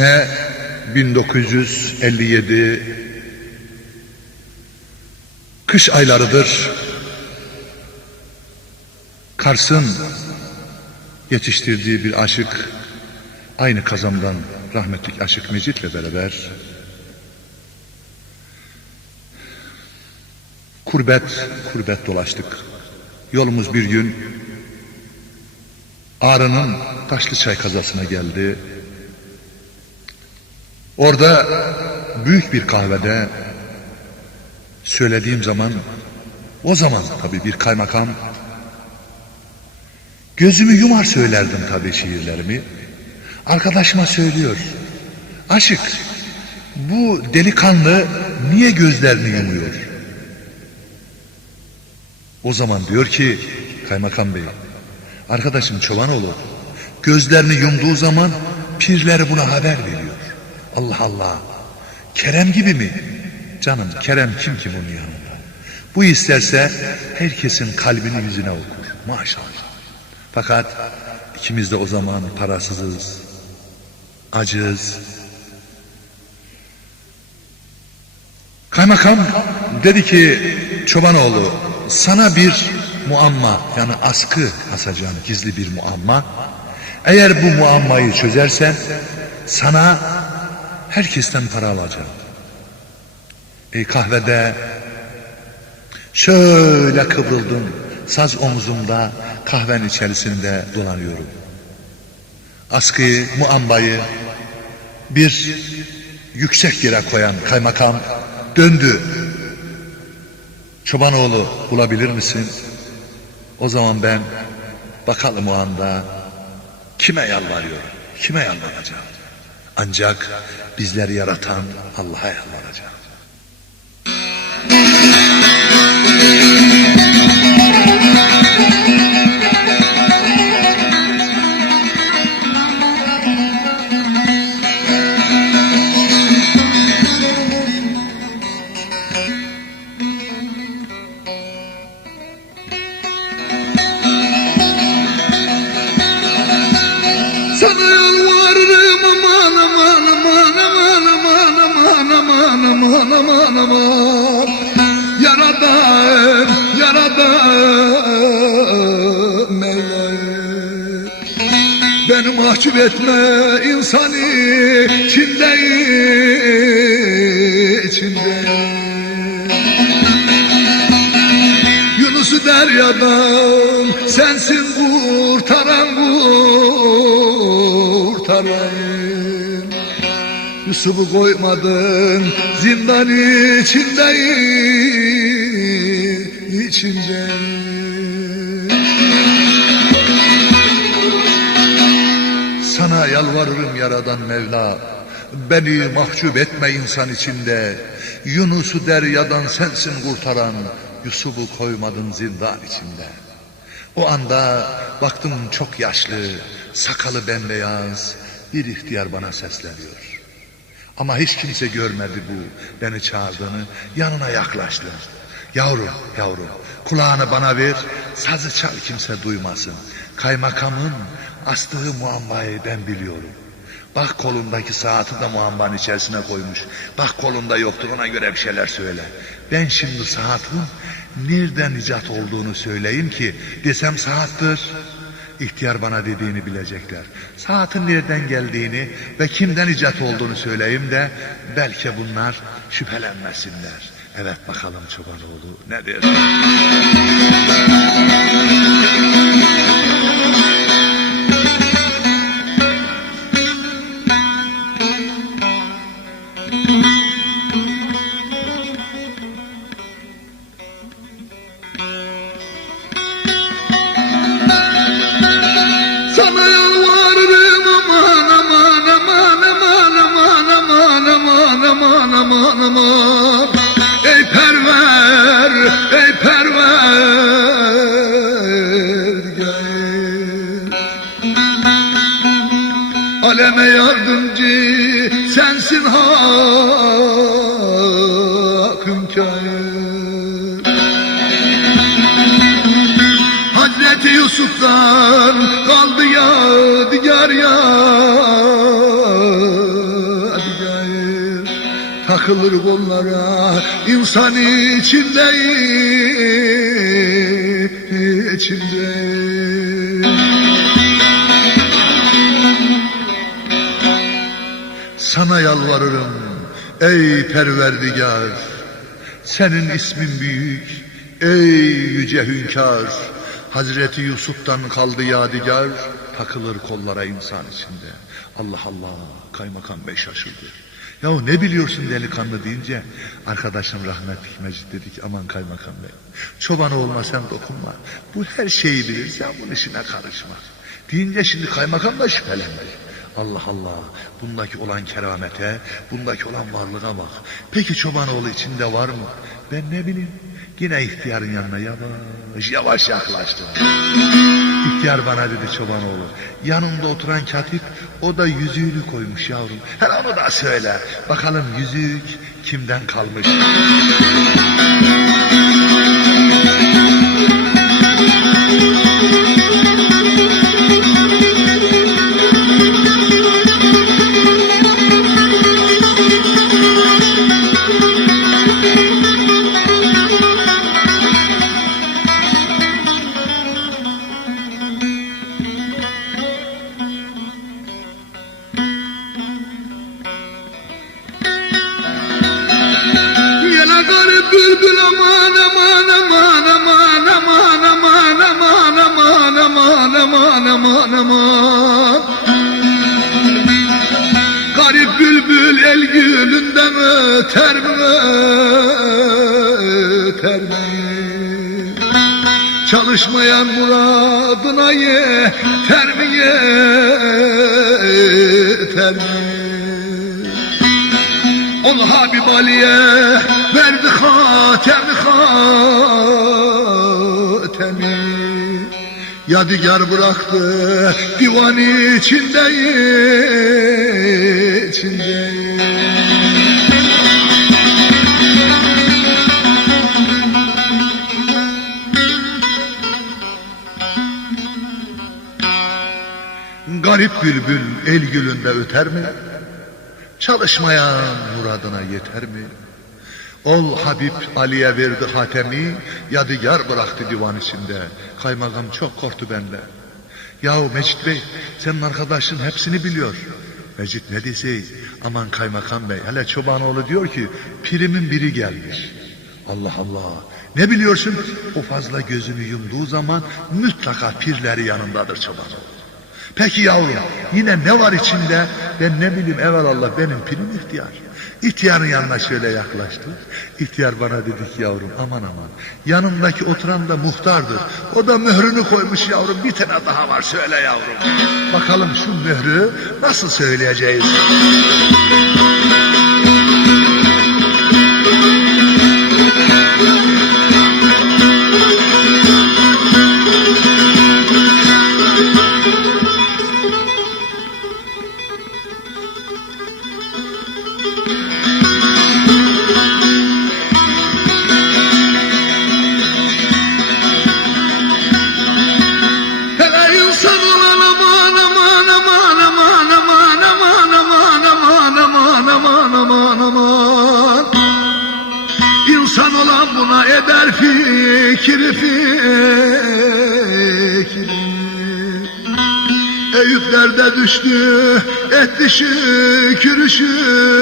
Sene 1957 Kış aylarıdır. Kars'ın yetiştirdiği bir aşık aynı kazamdan rahmetlik Aşık Mecit'le beraber kurbet kurbet dolaştık. Yolumuz bir gün Ağrı'nın Taşlıçay kazasına geldi. Orada büyük bir kahvede söylediğim zaman o zaman tabii bir kaymakam gözümü yumar söylerdim tabii şiirlerimi. Arkadaşıma söylüyor. Aşık bu delikanlı niye gözlerini yumuyor? O zaman diyor ki kaymakam bey arkadaşım Çobanoğlu gözlerini yumduğu zaman pirleri buna haber veriyor. Allah Allah. Kerem gibi mi? Canım Kerem kim ki bunun yanında? Bu isterse herkesin kalbini yüzüne okur. Maşallah. Fakat ikimiz de o zaman parasızız, acız. Kaymakam dedi ki Çobanoğlu sana bir muamma yani askı asacağım gizli bir muamma. Eğer bu muammayı çözersen sana herkesten para alacağım. E, kahvede şöyle kıvrıldım. Saz omzumda kahvenin içerisinde dolanıyorum. Askıyı, muambayı bir yüksek yere koyan kaymakam döndü. Çobanoğlu bulabilir misin? O zaman ben bakalım o anda kime yalvarıyorum, kime yalvaracağım? Ancak bizleri yaratan Allah'a yalvaracağım. Mahcup etme insanı içinde içinde Yunus'u deryadan sensin kurtaran kurtaran. Yusuf'u koymadın zindan içinde içinde yalvarırım yaradan Mevla. Beni mahcup etme insan içinde. Yunus'u deryadan sensin kurtaran. Yusuf'u koymadın zindan içinde. O anda baktım çok yaşlı, sakalı bembeyaz bir ihtiyar bana sesleniyor. Ama hiç kimse görmedi bu beni çağırdığını. Yanına yaklaştım. Yavrum, yavrum, kulağını bana ver, sazı çal kimse duymasın. Kaymakamın astığı muammayı ben biliyorum. Bak kolundaki saati de muambanın içerisine koymuş. Bak kolunda yoktur ona göre bir şeyler söyle. Ben şimdi saatin nereden icat olduğunu söyleyeyim ki desem saattir. İhtiyar bana dediğini bilecekler. Saatin nereden geldiğini ve kimden icat olduğunu söyleyeyim de belki bunlar şüphelenmesinler. Evet bakalım Çobanoğlu ne dersin? Aman aman Ey perver ey perver gel. Aleme yardımcı sensin hakkın kâr. Hazreti Yusuf'tan kaldı ya digar takılır kollara insan içinde içinde. Sana yalvarırım ey perverdigar Senin ismin büyük ey yüce hünkâr. Hazreti Yusuf'tan kaldı yadigar Takılır kollara insan içinde. Allah Allah kaymakam bey şaşırdı Yahu ne biliyorsun delikanlı deyince? Arkadaşım rahmetli Mecit dedi ki aman kaymakam bey çoban olma sen dokunma. Bu her şeyi bilir sen bunun işine karışma. Deyince şimdi kaymakam da şüphelendi Allah Allah bundaki olan keramete bundaki olan varlığa bak. Peki çobanoğlu içinde var mı? Ben ne bileyim yine ihtiyarın yanına yavaş yavaş yaklaştım İhtiyar bana dedi çobanoğlu. Yanında oturan katip o da yüzüğünü koymuş yavrum. Her onu da söyle. Bakalım yüzük kimden kalmış? Aman Garip bülbül el gülünden öter mi? Öter mi? Çalışmayan muradına yeter mi? Yeter mi? Ol Habib Ali'ye verdi hatemi hatemi Yadigar bıraktı divan içinde içinde Garip bülbül el gülünde öter mi? Çalışmayan muradına yeter mi? Ol Habib Ali'ye verdi hatemi, yadigar bıraktı divan içinde. Kaymakam çok korktu bende. Yahu Mecit Bey, senin arkadaşın hepsini biliyor. Mecit ne diyse, aman kaymakam bey, hele Çobanoğlu diyor ki, pirimin biri gelmiş. Allah Allah, ne biliyorsun? O fazla gözünü yumduğu zaman mutlaka pirleri yanındadır Çobanoğlu. Peki yavrum yine ne var içinde? Ben ne bileyim evelallah benim pirim ihtiyar. İhtiyarın yanına şöyle yaklaştı. İhtiyar bana dedi ki yavrum aman aman. Yanımdaki oturan da muhtardır. O da mührünü koymuş yavrum. Bir tane daha var söyle yavrum. Bakalım şu mührü nasıl söyleyeceğiz? Eyüp derde düştü etti şükür şükür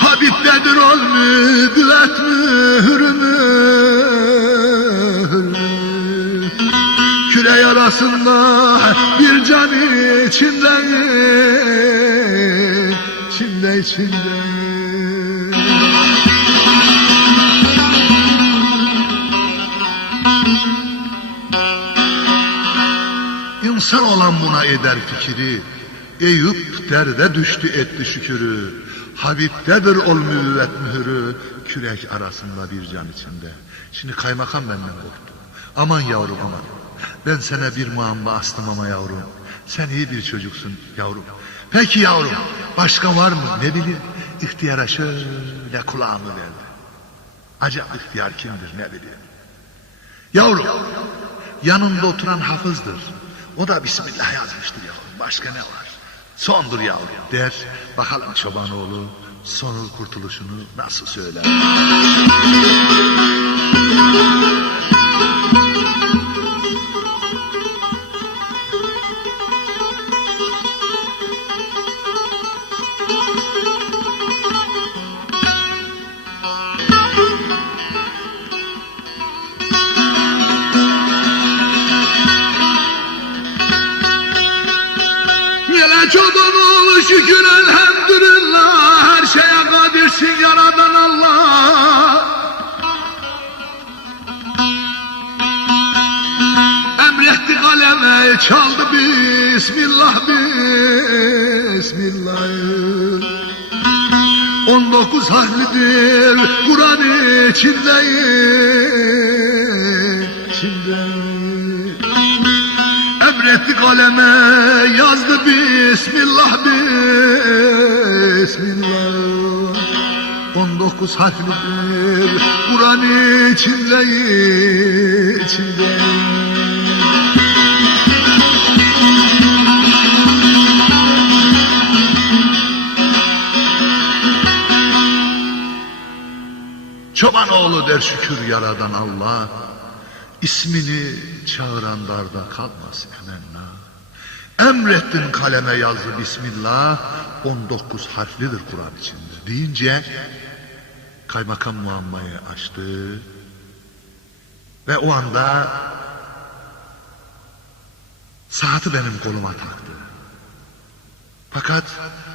Habib'dedir ol müddet mührümü Küre yarasında bir can içinde içinde içinde İnsan olan buna eder fikri. Eyüp derde düştü etti şükürü. Habib'dedir ol müvvet mühürü. Kürek arasında bir can içinde. Şimdi kaymakam benden korktu. Aman yavrum aman. Ben sana bir muamma astım ama yavrum. Sen iyi bir çocuksun yavrum. Peki yavrum başka var mı ne bileyim. İhtiyara şöyle kulağımı verdi. Acaba ihtiyar kimdir ne bileyim. Yavrum yanında oturan hafızdır. O da Bismillah yazmıştır ya. Başka ne var? Sondur yavrum der. Bakalım çobanoğlu sonun kurtuluşunu nasıl söyler? Yine çoban oğlu şükür elhamdülillah. Her şeye kadirsin yaradan Allah. Emretti kaleme çaldı Bismillah Bismillah 19 harflidir Kur'an içinde kaleme yazdı Bismillah Bismillah 19 harflidir Kur'an içinde içinde Çobanoğlu der şükür yaradan Allah. İsmini çağıran darda kalmaz emenna. Emrettin kaleme yazdı Bismillah. 19 harflidir Kur'an içinde. Deyince kaymakam muammayı açtı. Ve o anda saati benim koluma taktı. Fakat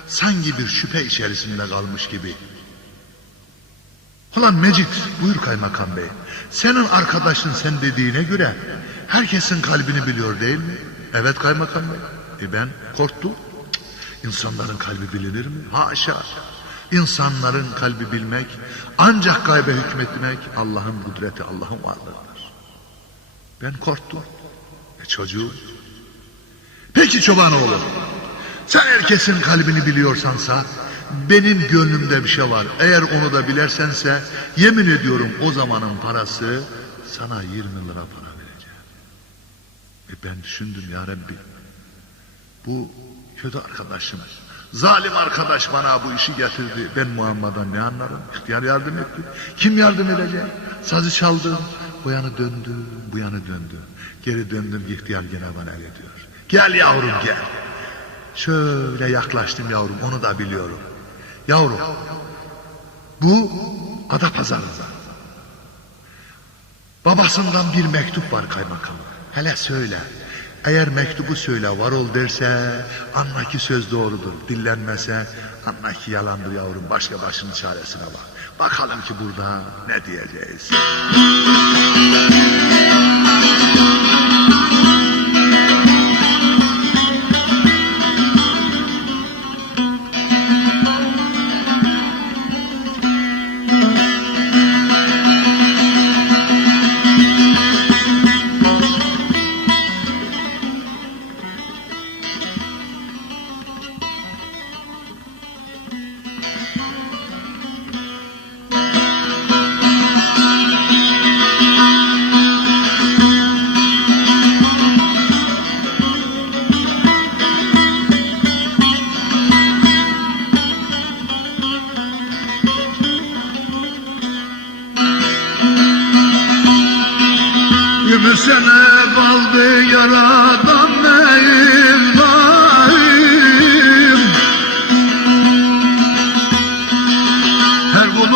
sanki bir şüphe içerisinde kalmış gibi. Ulan Mecit buyur kaymakam bey. Senin arkadaşın sen dediğine göre herkesin kalbini biliyor değil mi? Evet kaymakam bey. E ben korktum. İnsanların kalbi bilinir mi? Haşa. İnsanların kalbi bilmek ancak gaybe hükmetmek Allah'ın kudreti Allah'ın varlığıdır. Ben korktum. E çocuğum. Peki çobanoğlu. Sen herkesin kalbini biliyorsansa benim gönlümde bir şey var. Eğer onu da bilersense yemin ediyorum o zamanın parası sana 20 lira para. E ben düşündüm ya Rabbi. Bu kötü arkadaşım. Zalim arkadaş bana bu işi getirdi. Ben Muhammed'den ne anlarım? İhtiyar yardım etti. Kim yardım edecek? Sazı çaldım. Bu yana döndü, bu yana döndü. Geri döndüm ihtiyar gene bana öyle diyor. Gel yavrum gel. Şöyle yaklaştım yavrum onu da biliyorum. Yavrum bu Adapazarı'nda. Babasından bir mektup var kaymakam. Hele söyle. Eğer mektubu söyle var ol derse anla ki söz doğrudur. Dillenmese anla ki yalandır yavrum. Başka başının çaresine bak. Bakalım ki burada ne diyeceğiz.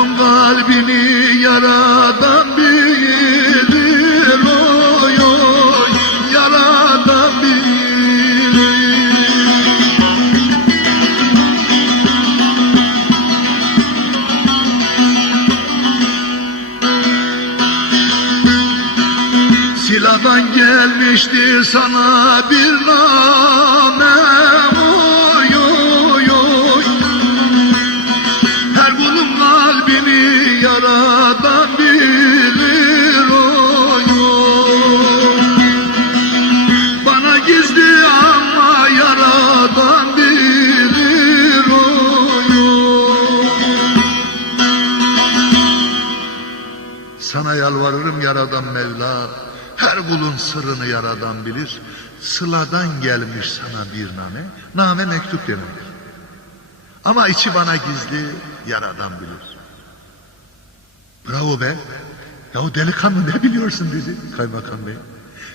Kulun kalbini yaradan bilir oy oy Yaradan bilir Siladan gelmiştir sana Sana yalvarırım yaradan Mevla. Her kulun sırrını yaradan bilir. Sıladan gelmiş sana bir name, name mektup demektir. Ama içi bana gizli, yaradan bilir. Bravo be. Ya o delikanlı ne biliyorsun dedi kaymakam bey.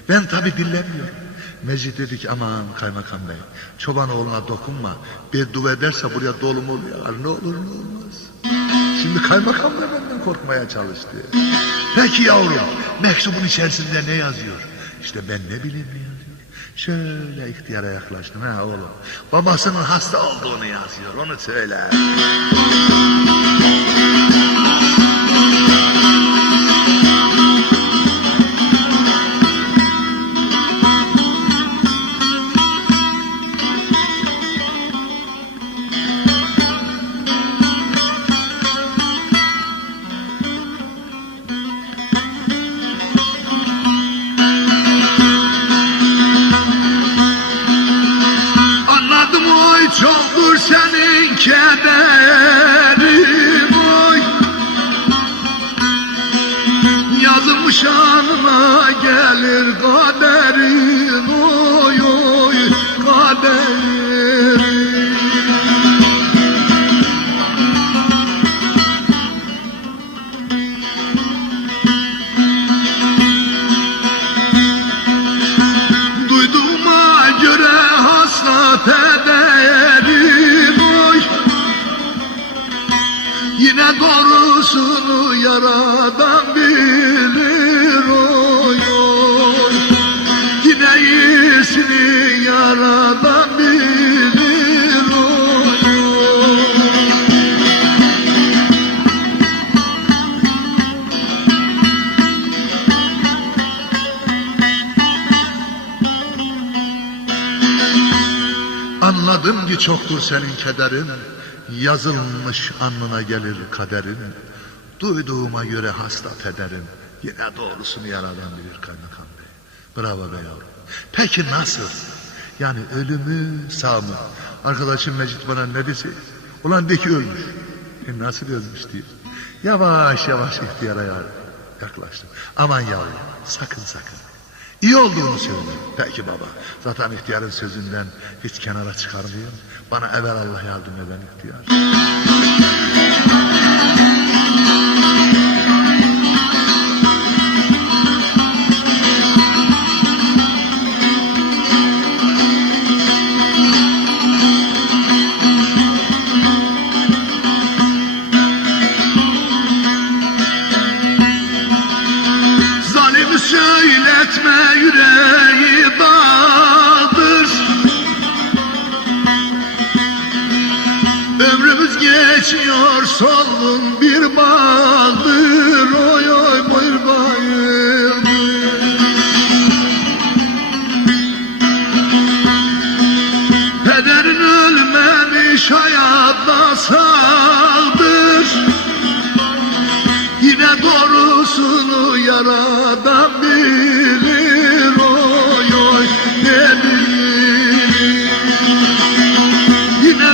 Ben tabi dinlemiyorum. Mecid dedi ki aman kaymakam bey çoban oğluna dokunma. Beddua ederse buraya dolum oluyor. Ne olur ne olmaz. Şimdi kaymakam benden korkmaya çalıştı. Peki yavrum mektubun içerisinde ne yazıyor? İşte ben ne bileyim ne yazıyor. Şöyle ihtiyara yaklaştım ha oğlum. Babasının hasta olduğunu yazıyor onu söyle. Senin kederin, yazılmış alnına gelir kaderin. Duyduğuma göre hasta pederin, yine doğrusunu yaradan bilir kaymakam bey. Bravo be yavrum. Peki nasıl? Yani ölümü sağ mı? Arkadaşım Mecit bana ne dese? Ulan de ki ölmüş. E nasıl ölmüş diyor. Yavaş yavaş ihtiyara ya- yaklaştım. Aman yavrum sakın sakın. İyi olduğunu söyle. Peki baba. Zaten ihtiyarın sözünden hiç kenara çıkarmıyorum. Bana evvel Allah yardım eden ihtiyar.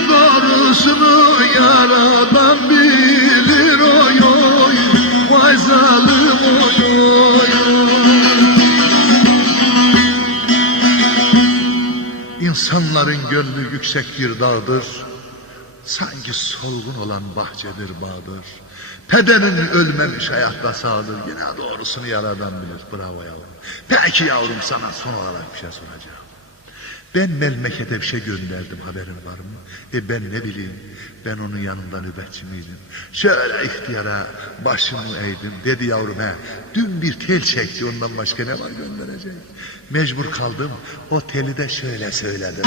Doğrusunu yaradan bilir oy oy Vay zalim oy oy İnsanların gönlü yüksek bir dağdır. Sanki solgun olan bahçedir bağdır. Pedenin ölmemiş hayatta sağdır. Yine doğrusunu yaradan bilir. Bravo yavrum. Peki yavrum sana son olarak bir şey soracağım. Ben memlekete bir şey gönderdim haberin var mı? E ben ne bileyim ben onun yanında nöbetçi miydim? Şöyle ihtiyara başımı eğdim dedi yavrum he. Dün bir tel çekti ondan başka ne var gönderecek? Mecbur kaldım o teli de şöyle söyledim.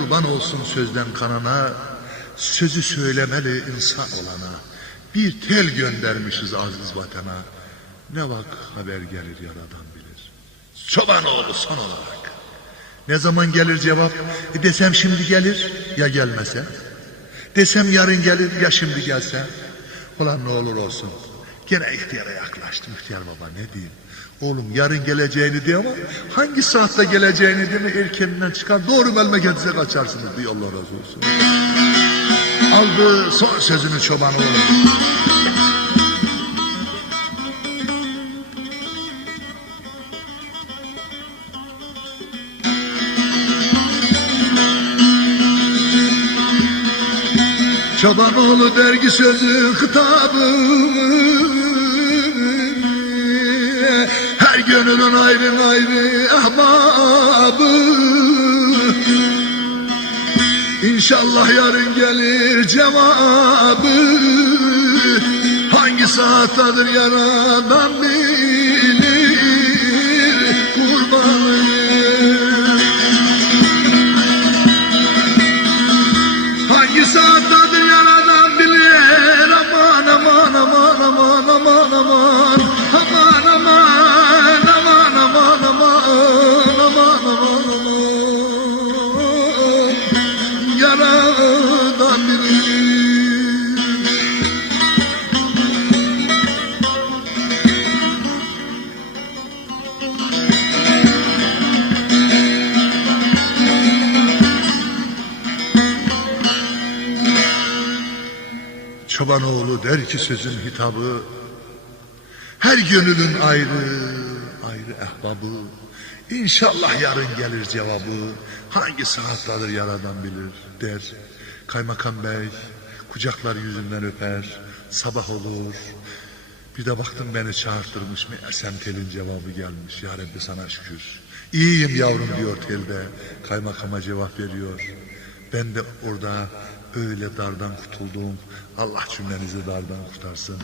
Kurban olsun sözden kanana, sözü söylemeli insan olana. Bir tel göndermişiz aziz vatana. Ne vak haber gelir yaradan bilir. Çobanoğlu son olarak. Ne zaman gelir cevap? E desem şimdi gelir ya gelmese. Desem yarın gelir ya şimdi gelse. Ulan ne olur olsun. Gene ihtiyara yaklaştım ihtiyar baba ne diyeyim. Oğlum yarın geleceğini diyor ama hangi saatte geleceğini değil mi erkeninden çıkar doğru memleketinize kaçarsınız diyor Allah razı olsun. Aldı son sözünü çoban oğlum. Çobanoğlu dergi sözü hitabı gönülün ayrı ayrı ahbabı. İnşallah yarın gelir cevabı. Hangi saattedir yaradan bilir Çobanoğlu der ki sözün hitabı Her gönülün ayrı ayrı ehbabı. İnşallah yarın gelir cevabı Hangi saatlerdir yaradan bilir der. Kaymakam bey kucaklar yüzünden öper Sabah olur. Bir de baktım beni çağırtırmış Meğersem telin cevabı gelmiş. Ya Rabbi sana şükür. İyiyim yavrum diyor telde. Kaymakama cevap veriyor. Ben de orada öyle dardan kurtuldum Allah cümlenizi dardan kurtarsın